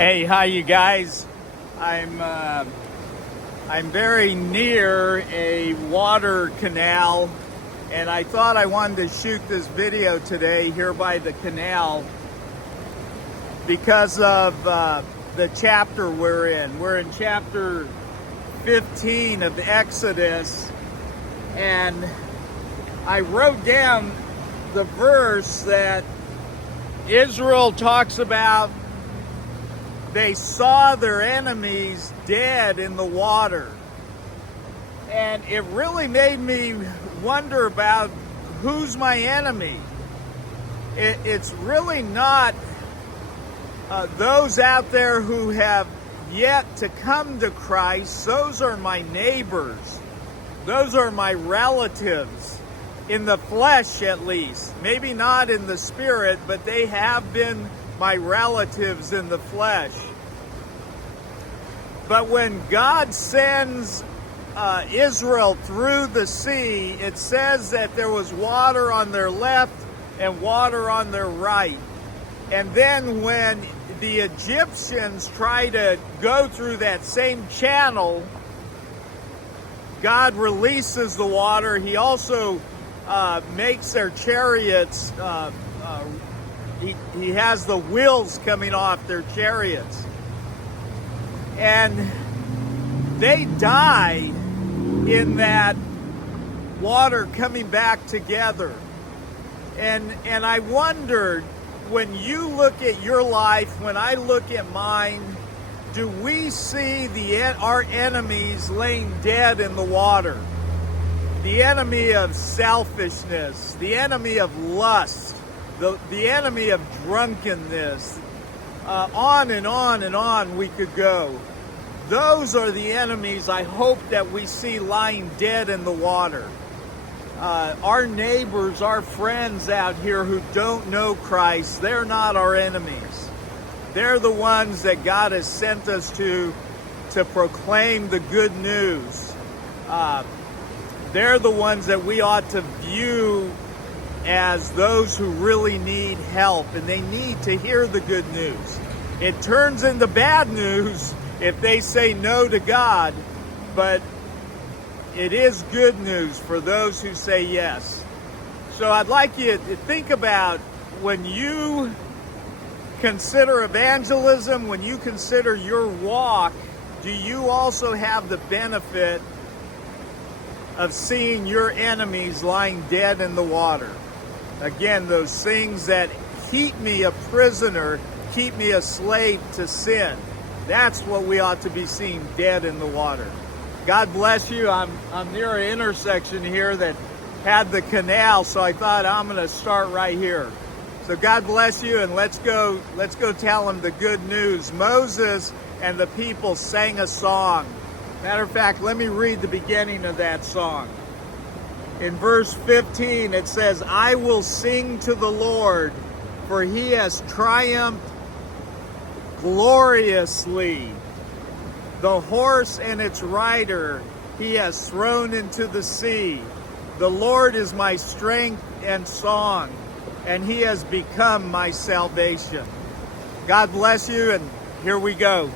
Hey, hi you guys. I'm very near a water canal, and I thought I wanted to shoot this video today here by the canal because of the chapter we're in. We're in chapter 15 of Exodus, and I wrote down the verse that Israel talks about. They saw their enemies dead in the water. And it really made me wonder about who's my enemy. It's really not those out there who have yet to come to Christ. Those are my neighbors. Those are my relatives, in the flesh at least. Maybe not in the spirit, but they have been my relatives in the flesh. But when God sends Israel through the sea, it says that there was water on their left and water on their right. And then when the Egyptians try to go through that same channel, God releases the water. He also makes their chariots He has the wheels coming off their chariots. And they died in that water coming back together. And I wondered, when you look at your life, when I look at mine, do we see our enemies laying dead in the water? The enemy of selfishness, the enemy of lust, the enemy of drunkenness, on and on and on we could go. Those are the enemies I hope that we see lying dead in the water. Our neighbors, our friends out here who don't know Christ, they're not our enemies. They're the ones that God has sent us to proclaim the good news. They're the ones that we ought to view as those who really need help, and they need to hear the good news. It turns into bad news if they say no to God, but it is good news for those who say yes. So I'd like you to think about, when you consider evangelism, when you consider your walk, do you also have the benefit of seeing your enemies lying dead in the water? Again, those things that keep me a prisoner, keep me a slave to sin. That's what we ought to be seeing dead in the water. God bless you. I'm near an intersection here that had the canal, so I thought I'm going to start right here. So God bless you, and let's go tell them the good news. Moses and the people sang a song. Matter of fact, let me read the beginning of that song. In verse 15, it says, "I will sing to the Lord, for he has triumphed gloriously. The horse and its rider he has thrown into the sea. The Lord is my strength and song, and he has become my salvation." God bless you, and here we go.